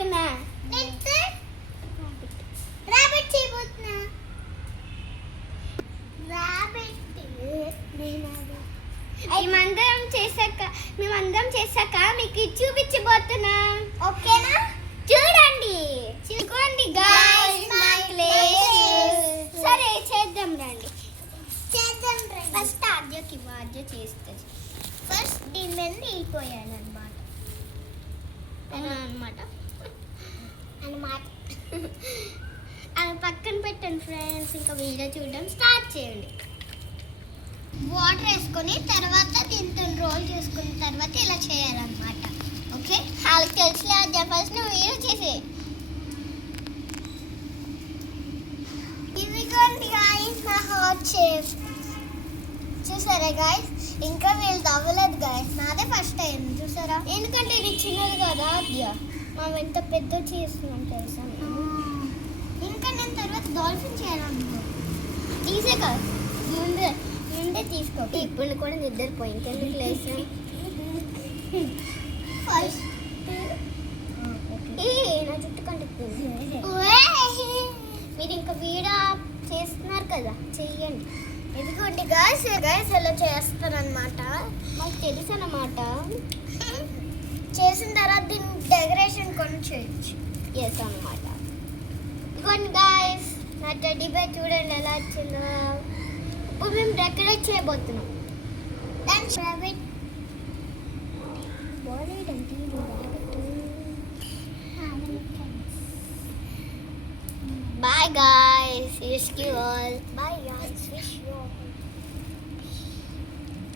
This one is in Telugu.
చేయబోతున్నా. రాబిట్ చేయబోతున్నా. మేమందరం చేశాక మీకు చూపించబోతున్నా. ఓకేనా? చూడండి సరే చేద్దాం రండి. ఫస్ట్ ఆద్యకి ఆద్య చేస్తుంది. ఫస్ట్ దీని మీద వెళ్ళిపోయాను అనమాట అది పక్కన పెట్టండి ఫ్రెండ్స్. ఇంకా వీడియో చూడడం స్టార్ట్ చేయండి. వాటర్ వేసుకొని తర్వాత దీంతో రోల్ చేసుకున్న తర్వాత ఇలా చేయాలన్నమాట. ఓకే, వాళ్ళకి తెలిసిన ఫస్ట్ నువ్వు వీడియో చేసే. ఇదిగోండి గాయస్ నా హాట్ షేప్. చూసారా గాయస్? ఇంకా వీళ్ళు అవ్వలేదు గాయస్. నాదే ఫస్ట్ టైం. చూసారా? ఎందుకంటే ఇది చిన్నది కదా ఆద్య. మనం ఎంత పెద్ద చేస్తున్నాం తెలుసా? ఇంకా నేను తర్వాత డాల్ఫిన్ చేయాలనుకో. ఈజీ కదా, ముందే తీసుకో. ఇప్పుడు కూడా నిద్రపోయి ఇంకెందుకు లేసా? ఫస్ట్ నా జుట్టు కంటుకుంది. మీరు ఇంకా వీడియో చేస్తున్నారు కదా, చెయ్యండి. ఎందుకంటే గాయస్ ఎలా చేస్తారనమాట మాకు తెలుసు అన్నమాట. చేసిన తర్వాత దీన్ని డెకరేషన్ కొన్ని చేయొచ్చు. ఎస్ అనమాట. ఇదిగోండి గాయస్ నా టెడ్డీ బేర్ చూడండి ఎలా వచ్చిందో. ఇప్పుడు మేము డెకరేట్ చేయబోతున్నాం. Bye guys, wish you all. Bye guys, wish you all.